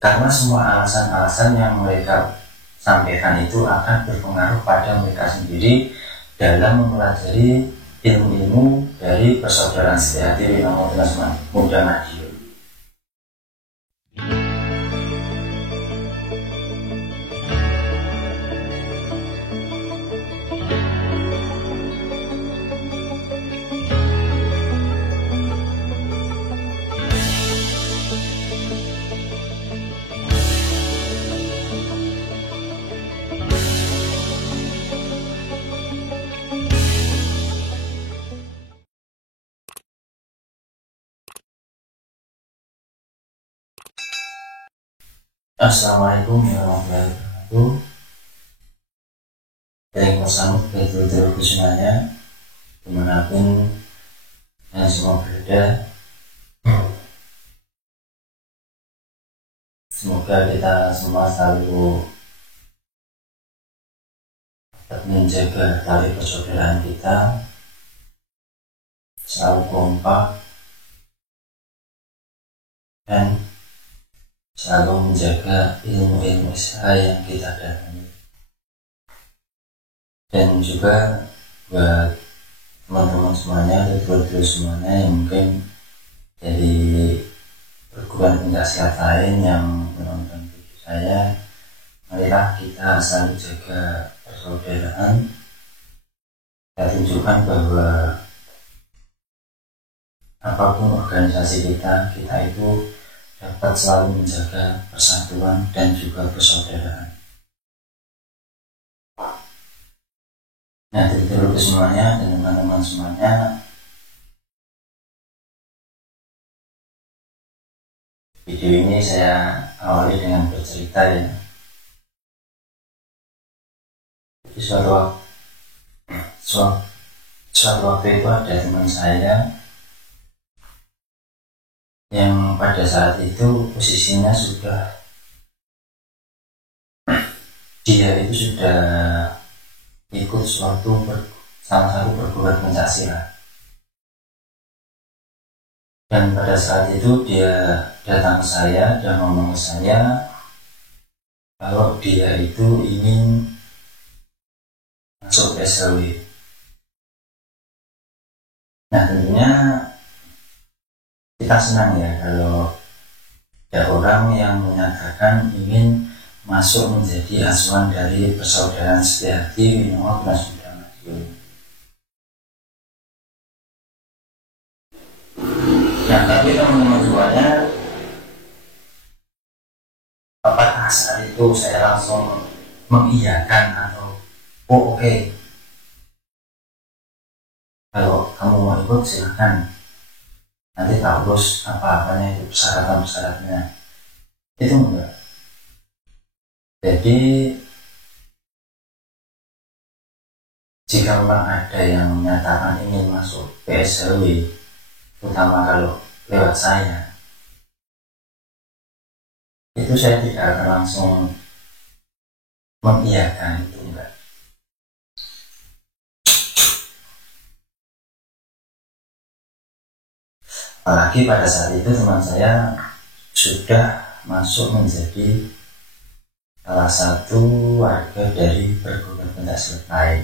Karena semua alasan-alasan yang mereka sampaikan itu akan berpengaruh pada mereka sendiri dalam mempelajari ilmu-ilmu dari persaudaraan sejati Winongo Muda Madiun. Assalamualaikum warahmatullahi wabarakatuh. Yang bersambut betul-betul semuanya dimanapun yang semua berada. Semoga kita semua selalu dapat menjaga tali persaudaraan kita, selalu kompak dan selalu menjaga ilmu-ilmu usaha yang kita dalami. Dan juga buat teman-teman semuanya, betul-betul semuanya yang mungkin dari perguruan pencak lain yang menonton video saya, marilah kita selalu jaga persaudaraan. Kita tunjukkan bahwa apapun organisasi kita itu dapat selalu menjaga persatuan dan juga persaudaraan. Nah, dulu semuanya dan teman-teman semuanya, video ini saya awali dengan bercerita ya. Di suatu waktu itu ada teman saya yang pada saat itu posisinya dia itu sudah ikut salah satu perguruan pencak. Dan pada saat itu dia datang ke saya dan ngomong ke saya kalau dia itu ingin masuk SLW. Nah, tentunya kita senang ya kalau ada orang yang menyatakan ingin masuk menjadi asuhan dari persaudaraan sejati Winongo Muda Madiun. Nah, tapi teman-teman semuanya, apakah saat itu saya langsung mengiyakan atau oke, kalau kamu mau ikut silahkan, nanti tak urus apa-apanya itu, persyaratan-persyaratannya, itu enggak. Jadi jika memang ada yang menyatakan ingin masuk PSLW, terutama kalau lewat saya, itu saya tidak akan langsung mengiyakan, itu enggak. Apalagi pada saat itu teman saya sudah masuk menjadi salah satu warga dari perguruan pencak lain.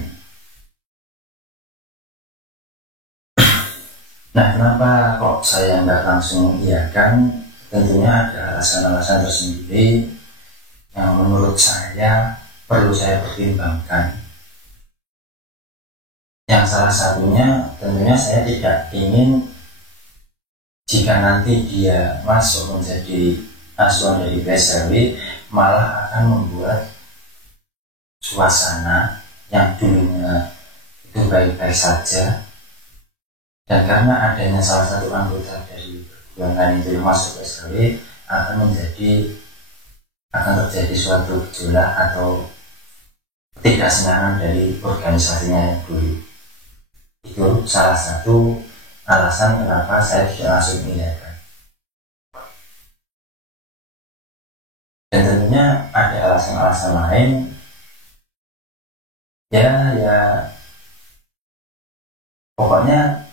Nah, kenapa kok saya nggak langsung mengiyakan? Tentunya ada alasan-alasan tersendiri yang menurut saya perlu saya pertimbangkan. Yang salah satunya tentunya saya tidak ingin jika nanti dia masuk menjadi asuhan dari PSLW malah akan membuat suasana yang dulunya itu baik-baik saja, dan karena adanya salah satu anggota dari perguruan lain itu masuk PSLW akan terjadi suatu gejolak atau ketidaksenangan dari organisasinya yang dulu. Itu salah satu alasan kenapa saya tidak langsung mengiyakan. Dan tentunya ada alasan-alasan lain ya pokoknya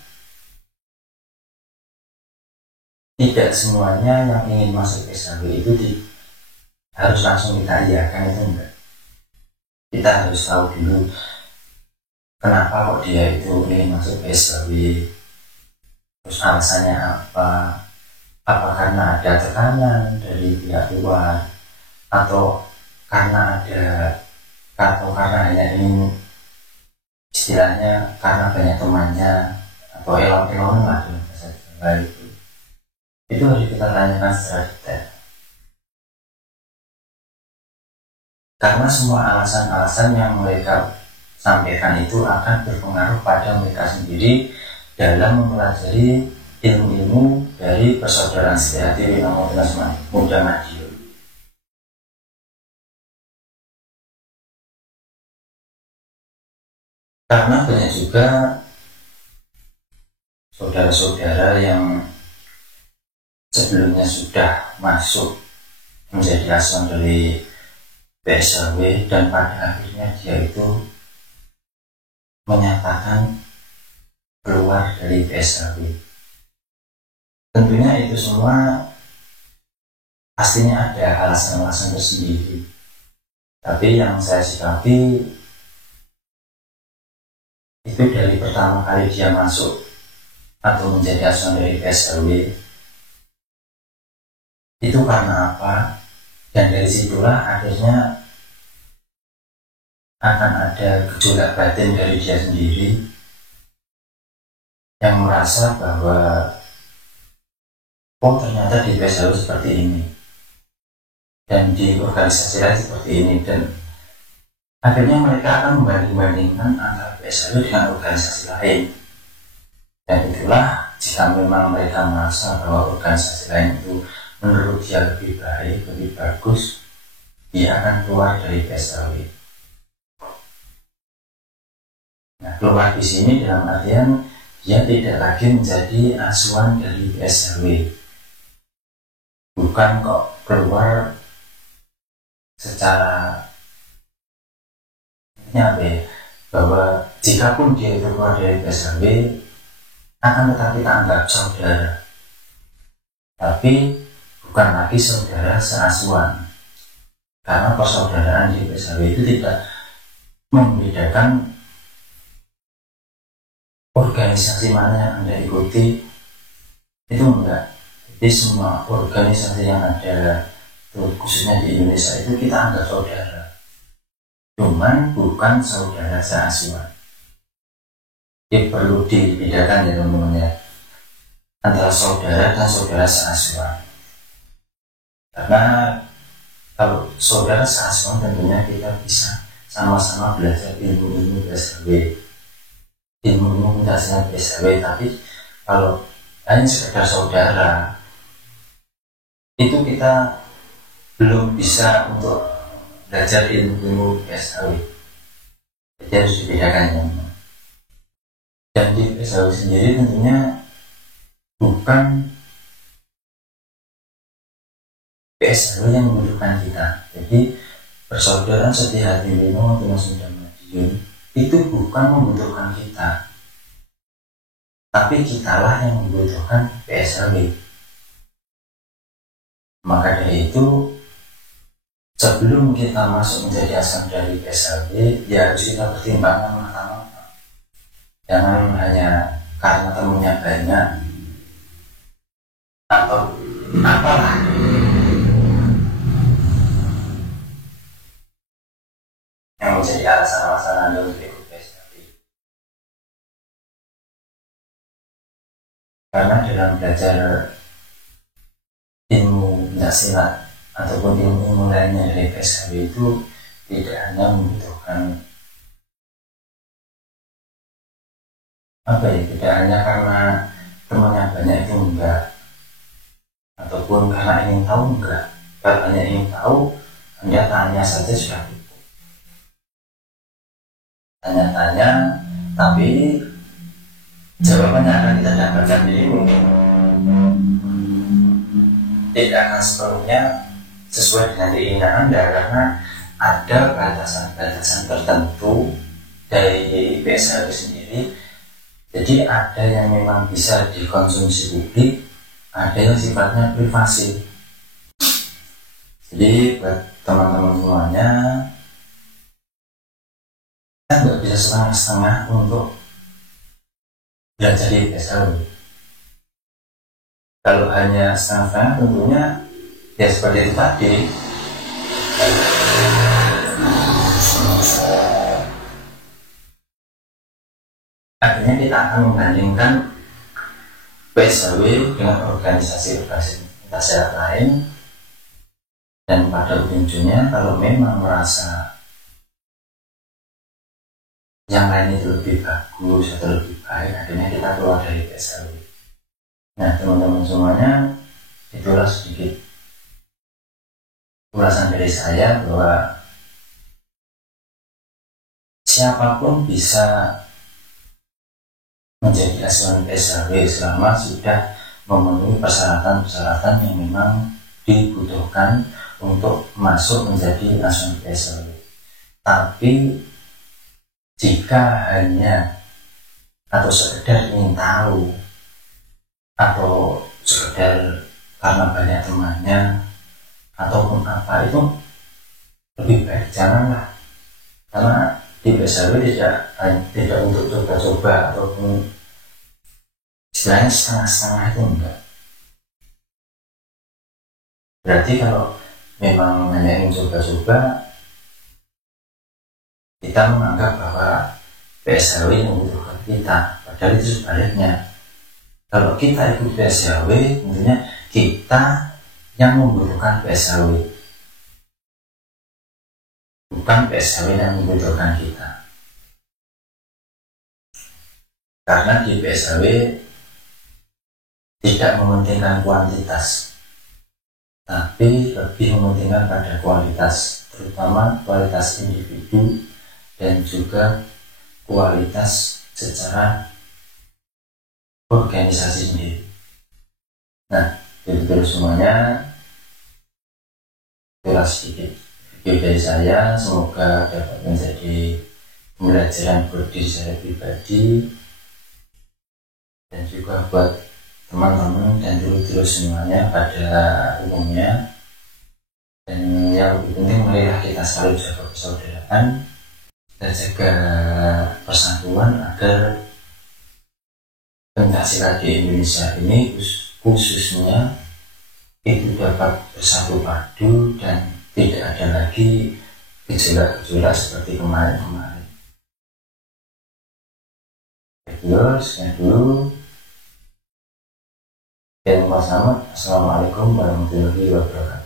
tidak semuanya yang ingin masuk SLW itu harus langsung kita iakan, itu enggak. Kita harus tahu dulu kenapa kok dia itu ingin masuk PSKW, terus alasannya apa karena ada tekanan dari pihak luar, atau karena hanya ingin, istilahnya karena banyak temannya, atau elon-elon lah dalam bahasa Jawa itu harus kita tanyakan secara detail. Karena semua alasan-alasan yang mereka sampaikan itu akan berpengaruh pada mereka sendiri dalam mempelajari ilmu-ilmu dari persaudaraan sejati Muda Madiun. Karena banyak juga saudara-saudara yang sebelumnya sudah masuk menjadi asuhan dari PSKW dan pada akhirnya dia itu menyatakan keluar dari PSKW. Tentunya itu semua pastinya ada alasan-alasan tersendiri. Tapi yang saya sikapi itu dari pertama kali dia masuk atau menjadi asuhan dari PSKW itu karena apa, dan dari situlah akhirnya akan ada gejolak batin dari dia sendiri yang merasa bahwa oh ternyata di PSKW seperti ini dan di organisasi lain seperti ini, dan akhirnya mereka akan membanding-bandingkan antara PSKW dengan organisasi lain. Dan itulah jika memang mereka merasa bahwa organisasi lain itu menurut dia lebih baik, lebih bagus, dia akan keluar dari PSKW. Nah, keluar di sini dalam artian dia tidak lagi menjadi asuhan dari PSKW. Bukan kok keluar secara bahwa jika pun dia itu keluar dari PSKW akan tetap kita anggap saudara, tapi bukan lagi saudara seasuhan, karena persaudaraan di PSKW itu tidak membedakan organisasi mana yang Anda ikuti, itu enggak. Jadi semua organisasi yang ada, khususnya di Indonesia, itu kita anggap saudara, cuman bukan saudara seasuhan. Jadi perlu dibedakan ya teman-teman ya, antara saudara dan saudara seasuhan. Karena kalau saudara seasuhan tentunya kita bisa sama-sama belajar ilmu-ilmu PSKW, ilmu-ilmu mendasar PSKW. Tapi kalau hanya sekedar saudara, itu kita belum bisa untuk belajar ilmu-ilmu PSKW. Jadi harus dibedakan ya. Dan di PSKW sendiri tentunya bukan PSKW yang membutuhkan kita. Jadi persaudaraan setia hati Muda Madiun itu bukan membutuhkan kita, tapi kitalah yang membutuhkan PSKW. Maka dari itu, sebelum kita masuk menjadi asuhan dari PSKW, ya harus kita pertimbangkan matang-matang. Jangan hanya karena temunya banyak atau apalah yang menjadi alasan-alasan Anda untuk ikut PSKW. Karena dalam belajar ilmu pencaksilat ataupun ilmu lainnya dari PSKW itu tidak hanya membutuhkan tidak hanya karena temannya banyak itu enggak, ataupun karena ingin tahu enggak. Kalau hanya ingin tahu, Anda tanya saja sudah cukup. Tanya-tanya, tapi jawabannya akan kita dapatkan di ilmu. Tidak akan sepenuhnya sesuai dengan keinginan Anda, karena ada batasan-batasan tertentu dari PSKW sendiri. Jadi ada yang memang bisa dikonsumsi publik, ada yang sifatnya privasi. Jadi buat teman-teman semuanya, kita nggak bisa setengah-setengah untuk belajar di PSLW. Kalau hanya setengah-setengah tentunya ya seperti itu tadi, akhirnya kita akan membandingkan PSLW dengan organisasi-organisasi lain, dan pada ujungnya kalau memang merasa yang lain itu lebih bagus atau lebih baik, akhirnya kita keluar dari PSLW. Nah teman-teman semuanya, itulah sedikit ulasan dari saya bahwa siapapun bisa menjadi asuhan PSLW selama sudah memenuhi persyaratan-persyaratan yang memang dibutuhkan untuk masuk menjadi asuhan PSLW. Tapi jika hanya atau sekedar ingin tahu atau sekedar karena banyak temannya ataupun apa, itu lebih baik janganlah, karena di PSLW tidak untuk coba-coba ataupun istilahnya setengah-setengah, itu enggak. Berarti kalau memang hanya ingin coba-coba, kita menganggap bahwa PSLW membutuhkan kita, padahal itu sebaliknya. Kalau kita ikut PSLW, tentunya kita yang membutuhkan PSLW, bukan PSLW yang membutuhkan kita. Karena di PSLW tidak mementingkan kuantitas, tapi lebih mementingkan pada kualitas, terutama kualitas individu dan juga kualitas secara organisasi sendiri. Nah, itu semuanya itulah sedikit video dari saya, semoga dapat menjadi pembelajaran buat diri saya pribadi dan juga buat teman-teman dan dulur-dulur semuanya pada umumnya. Dan yang lebih penting, marilah kita selalu jaga persaudaraan dan jaga persatuan agar Pencaksilat di Indonesia ini khususnya itu dapat bersatu padu dan tidak ada lagi gejolak-gejolak seperti kemarin-kemarin. Sekian dulu. Dan bersama, Assalamualaikum warahmatullahi wabarakatuh.